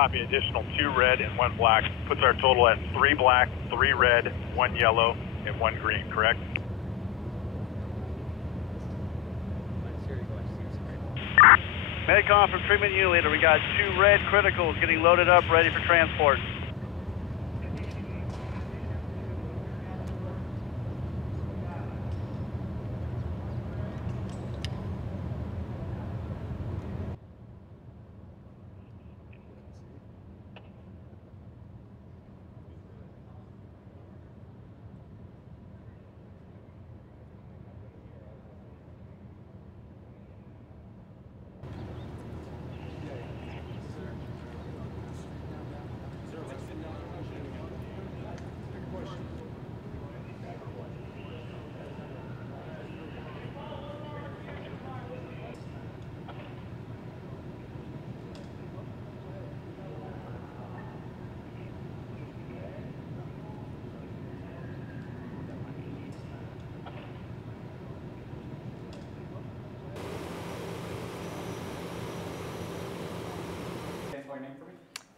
Copy, additional 2 red and 1 black. Puts our total at 3 black, 3 red, 1 yellow, and 1 green, correct? Medicom from treatment unit leader. We got 2 red criticals getting loaded up, ready for transport.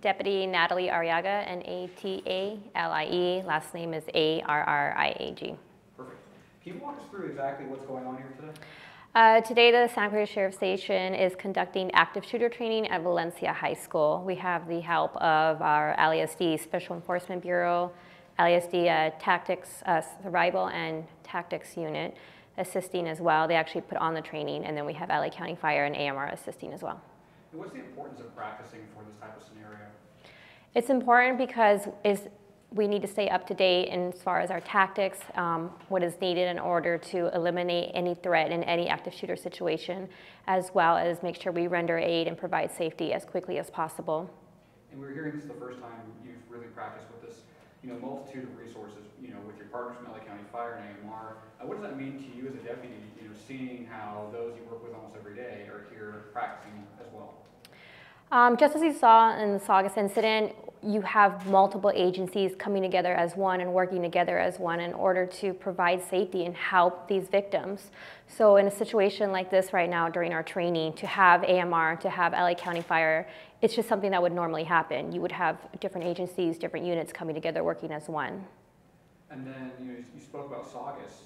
Deputy Natalie Arriaga, N-A-T-A-L-I-E. Last name is A-R-R-I-A-G. Perfect. Can you walk us through exactly what's going on here today? Today, the Santa Clarita Sheriff's Station is conducting active shooter training at Valencia High School. We have the help of our LASD Special Enforcement Bureau, LASD Tactics, Survival and Tactics Unit assisting as well. They actually put on the training, and then we have LA County Fire and AMR assisting as well. And what's the importance of practicing for this type of scenario? It's important because we need to stay up to date as far as our tactics, what is needed in order to eliminate any threat in any active shooter situation, as well as make sure we render aid and provide safety as quickly as possible. And we're hearing this the first time you've really practiced with this, multitude of resources, with your partners from LA County Fire and AMR. What does that mean to you as a deputy, seeing how those you work with almost every day are here practicing as well? Just as you saw in the Saugus incident, you have multiple agencies coming together as one and working together as one in order to provide safety and help these victims. So in a situation like this right now during our training, to have AMR, to have LA County Fire, it's just something that would normally happen. You would have different agencies, different units coming together working as one. And then you spoke about Saugus.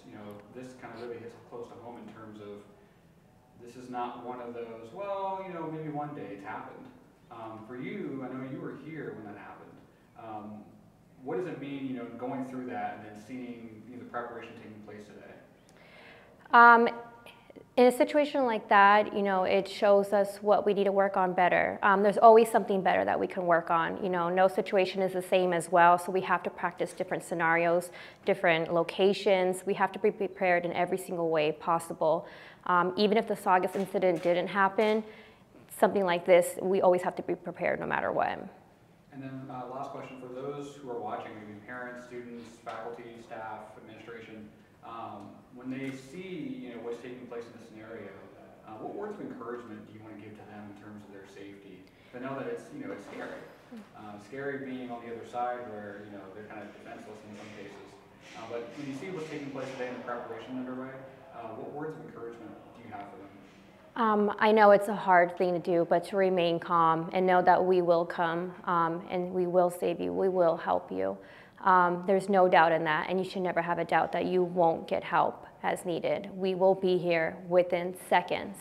This kind of really hits close to home in terms of this is not one of those, well, maybe one day it's happened. For you, I know you were here when that happened. What does it mean, going through that and then seeing the preparation taking place today? In a situation like that, it shows us what we need to work on better. There's always something better that we can work on. No situation is the same as well, so we have to practice different scenarios, different locations. We have to be prepared in every single way possible. Even if the Saugus incident didn't happen, something like this, we always have to be prepared no matter what. And then last question, for those who are watching, maybe parents, students, faculty, staff, administration, when they see what's taking place in this scenario, what words of encouragement do you want to give to them in terms of their safety? I know that it's it's scary. Scary being on the other side where they're kind of defenseless in some cases. But when you see what's taking place today and the preparation underway, what words of encouragement do you have for them? I know it's a hard thing to do, but to remain calm and know that we will come and we will save you, we will help you. There's no doubt in that, and you should never have a doubt that you won't get help as needed. We will be here within seconds.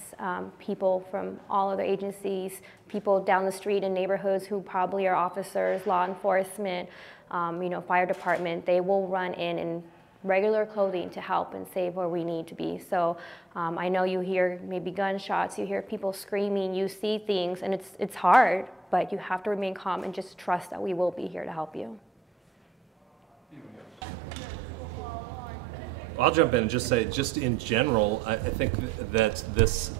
People from all other agencies, people down the street in neighborhoods who probably are officers, law enforcement, fire department, they will run in regular clothing to help and save where we need to be. So I know you hear maybe gunshots, you hear people screaming, you see things, and it's hard, but you have to remain calm and just trust that we will be here to help you. I'll jump in and just say, just in general, I think that this,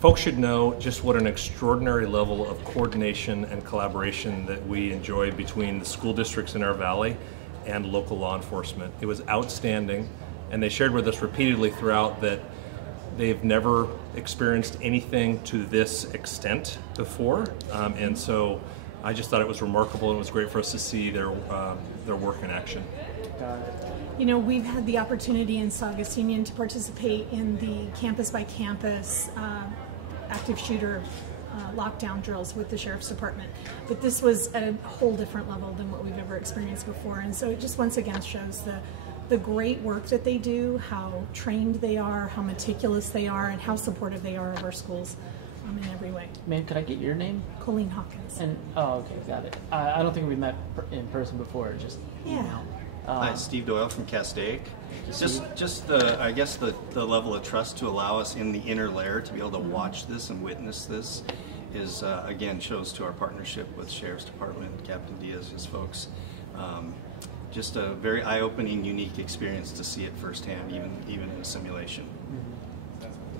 folks should know just what an extraordinary level of coordination and collaboration that we enjoy between the school districts in our valley and local law enforcement. It was outstanding, and they shared with us repeatedly throughout that they've never experienced anything to this extent before, and so I just thought it was remarkable, and it was great for us to see their work in action. We've had the opportunity in Saugus Union to participate in the campus by campus active shooter lockdown drills with the Sheriff's Department. But this was at a whole different level than what we've ever experienced before. And so it just once again shows the great work that they do, how trained they are, how meticulous they are, and how supportive they are of our schools in every way. Ma'am, could I get your name? Colleen Hawkins. And oh, okay, got it. I don't think we met in person before. Just Yeah. Hi, Steve Doyle from Castaic. Just the, I guess the level of trust to allow us in the inner layer to be able to watch this and witness this is again shows to our partnership with Sheriff's Department, Captain Diaz, his folks. Just a very eye-opening, unique experience to see it firsthand, even in a simulation.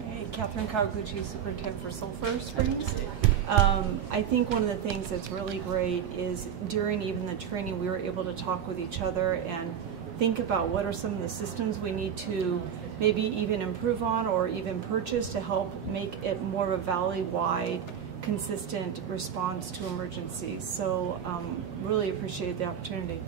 Hey, Catherine Kawaguchi, Superintendent for Sulphur Springs. I think one of the things that's really great is during even the training, we were able to talk with each other and think about what are some of the systems we need to maybe even improve on or even purchase to help make it more of a valley-wide, consistent response to emergencies. So really appreciate the opportunity.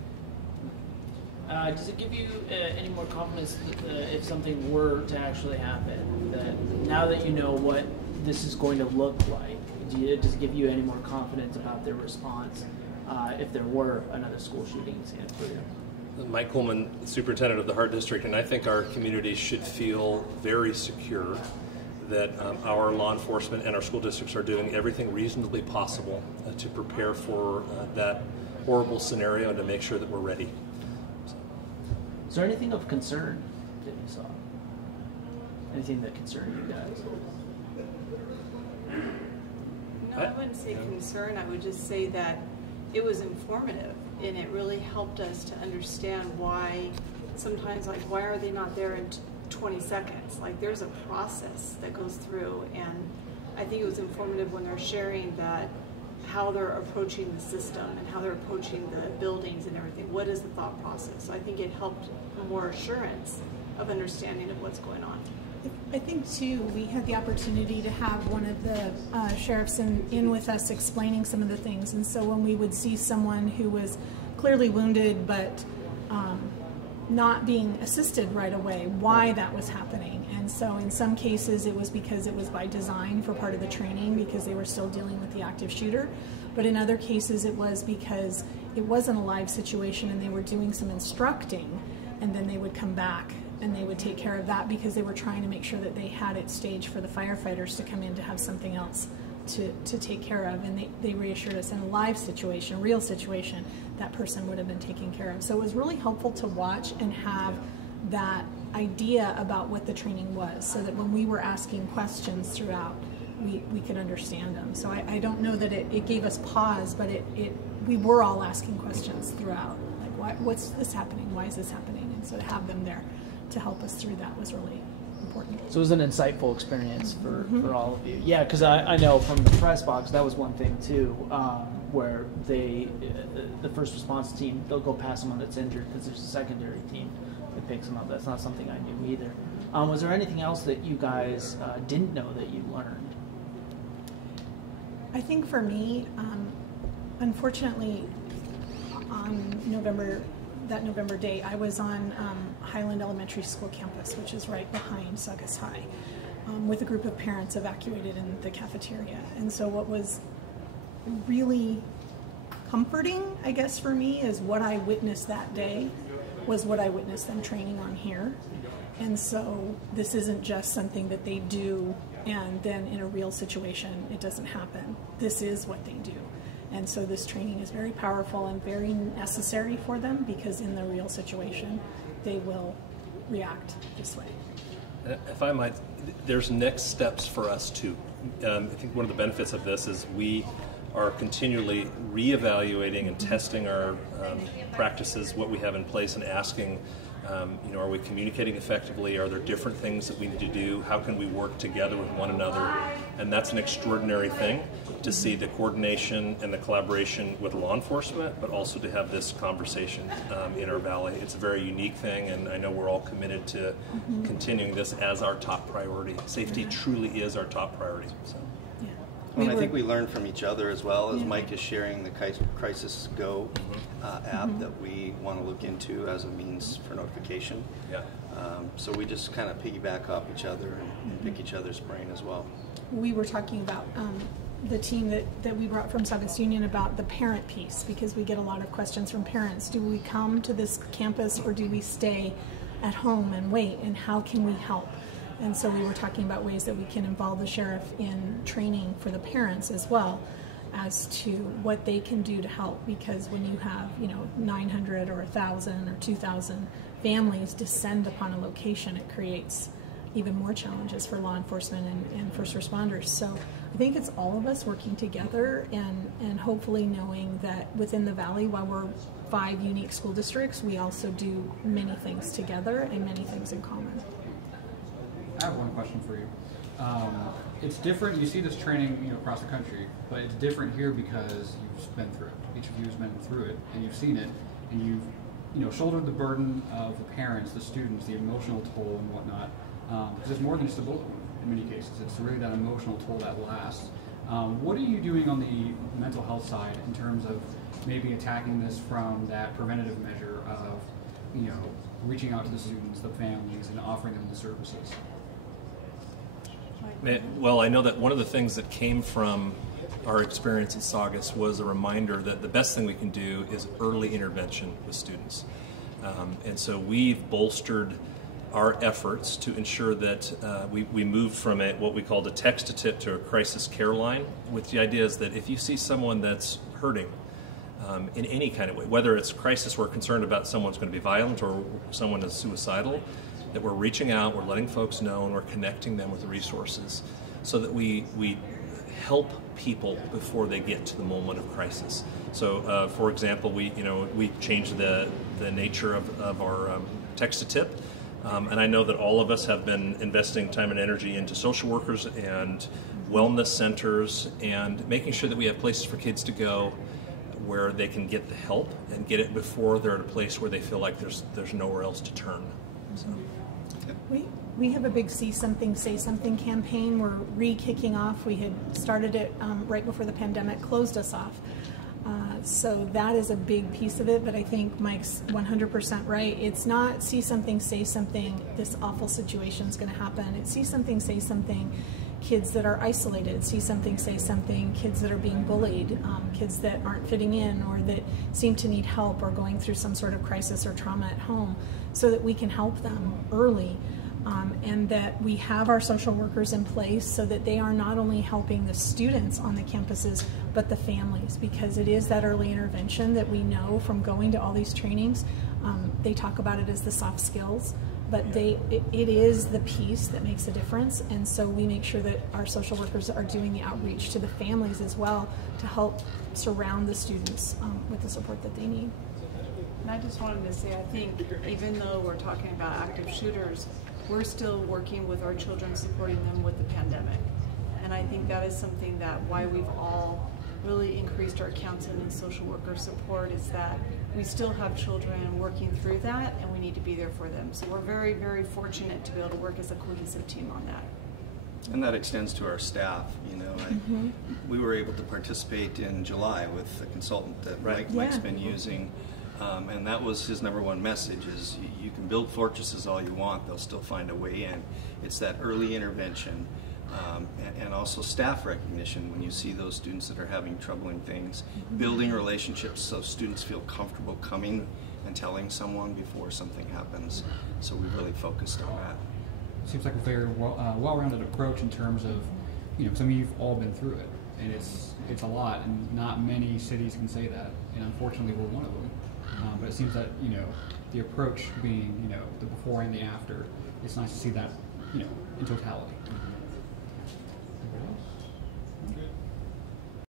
Does it give you any more confidence that, if something were to actually happen, that now that you know what this is going to look like, does it give you any more confidence about their response if there were another school shooting in Santa Clarita? Mike Coleman, Superintendent of the Hart District, and I think our community should feel very secure that our law enforcement and our school districts are doing everything reasonably possible to prepare for that horrible scenario and to make sure that we're ready. Is there anything of concern that you saw? Anything that concerned you guys? No, I wouldn't say concern. I would just say that it was informative, and it really helped us to understand why sometimes, like, why are they not there in 20 seconds? Like, there's a process that goes through, and I think it was informative when they're sharing that, how they're approaching the system and how they're approaching the buildings and everything. What is the thought process? So I think it helped more assurance of understanding of what's going on. I think too, we had the opportunity to have one of the sheriffs in with us explaining some of the things, and so when we would see someone who was clearly wounded but not being assisted right away, why that was happening. And so in some cases it was because it was by design for part of the training because they were still dealing with the active shooter, but in other cases it was because it wasn't a live situation and they were doing some instructing, and then they would come back and they would take care of that because they were trying to make sure that they had it staged for the firefighters to come in to have something else to take care of. And they reassured us in a live situation, a real situation, that person would have been taken care of. So it was really helpful to watch and have that idea about what the training was, so that when we were asking questions throughout, we could understand them. So I don't know that it gave us pause, but we were all asking questions throughout. Like, what's this happening? Why is this happening? And so to have them there to help us through that was really important. So it was an insightful experience for all of you. Yeah, because I know from the press box, that was one thing too, where the first response team, they'll go past someone that's injured because there's a secondary team that picks them up. That's not something I knew either. Was there anything else that you guys didn't know that you learned? I think for me, unfortunately, on that November day, I was on Highland Elementary School campus, which is right behind Saugus High, with a group of parents evacuated in the cafeteria. And so what was really comforting, I guess, for me is what I witnessed that day was what I witnessed them training on here. And so this isn't just something that they do and then in a real situation it doesn't happen. This is what they do. And so this training is very powerful and very necessary for them, because in the real situation they will react this way. If I might, there's next steps for us too. I think one of the benefits of this is we are continually reevaluating and testing our practices, what we have in place, and asking, are we communicating effectively? Are there different things that we need to do? How can we work together with one another? And that's an extraordinary thing to see, the coordination and the collaboration with law enforcement, but also to have this conversation in our valley. It's a very unique thing, and I know we're all committed to continuing this as our top priority. Safety truly is our top priority. So. And I think we learn from each other as well, as Mike is sharing the Crisis Go app that we want to look into as a means for notification. Yeah. So we just kind of piggyback off each other and pick each other's brain as well. We were talking about the team that we brought from Saugus Union about the parent piece, because we get a lot of questions from parents. Do we come to this campus or do we stay at home and wait, and how can we help? And so we were talking about ways that we can involve the sheriff in training for the parents as well as to what they can do to help, because when you have 900 or 1,000 or 2,000 families descend upon a location, it creates even more challenges for law enforcement and first responders. So I think it's all of us working together and hopefully knowing that within the Valley, while we're 5 unique school districts, we also do many things together and many things in common. I have one question for you. It's different, you see this training across the country, but it's different here because you've been through it. Each of you has been through it, and you've seen it, and you've shouldered the burden of the parents, the students, the emotional toll and whatnot. Because it's more than just a bullet wound in many cases. It's really that emotional toll that lasts. What are you doing on the mental health side in terms of maybe attacking this from that preventative measure of, reaching out to the students, the families, and offering them the services? Well, I know that one of the things that came from our experience at Saugus was a reminder that the best thing we can do is early intervention with students. And so we've bolstered our efforts to ensure that we moved from what we called a text-to-tip to a crisis care line, with the idea is that if you see someone that's hurting in any kind of way, whether it's crisis, we're concerned about someone's going to be violent or someone is suicidal, that we're reaching out, we're letting folks know, and we're connecting them with resources so that we help people before they get to the moment of crisis. So, for example, we changed the nature of our text-to-tip. And I know that all of us have been investing time and energy into social workers and wellness centers and making sure that we have places for kids to go where they can get the help and get it before they're at a place where they feel like there's nowhere else to turn. So. We have a big See Something, Say Something campaign. We're re-kicking off. We had started it right before the pandemic closed us off. So that is a big piece of it, but I think Mike's 100% right. It's not see something, say something, this awful situation is going to happen. It's see something, say something, kids that are isolated. See something, say something, kids that are being bullied, kids that aren't fitting in or that seem to need help or going through some sort of crisis or trauma at home, so that we can help them early. And that we have our social workers in place so that they are not only helping the students on the campuses, but the families, because it is that early intervention that we know from going to all these trainings. They talk about it as the soft skills, but it is the piece that makes a difference. And so we make sure that our social workers are doing the outreach to the families as well to help surround the students with the support that they need. And I just wanted to say, I think even though we're talking about active shooters, we're still working with our children, supporting them with the pandemic. And I think that is something that why we've all really increased our counseling and social worker support, is that we still have children working through that and we need to be there for them. So we're very, very fortunate to be able to work as a cohesive team on that. And that extends to our staff. We were able to participate in July with a consultant that Mike's been using. And that was his #1 message, is you can build fortresses all you want, they'll still find a way in. It's that early intervention and also staff recognition when you see those students that are having troubling things, building relationships so students feel comfortable coming and telling someone before something happens. So we really focused on that. Seems like a very well-rounded approach in terms of, because you've all been through it, and it's a lot, and not many cities can say that, and unfortunately we're one of them. But it seems that, the approach being, the before and the after, it's nice to see that, in totality.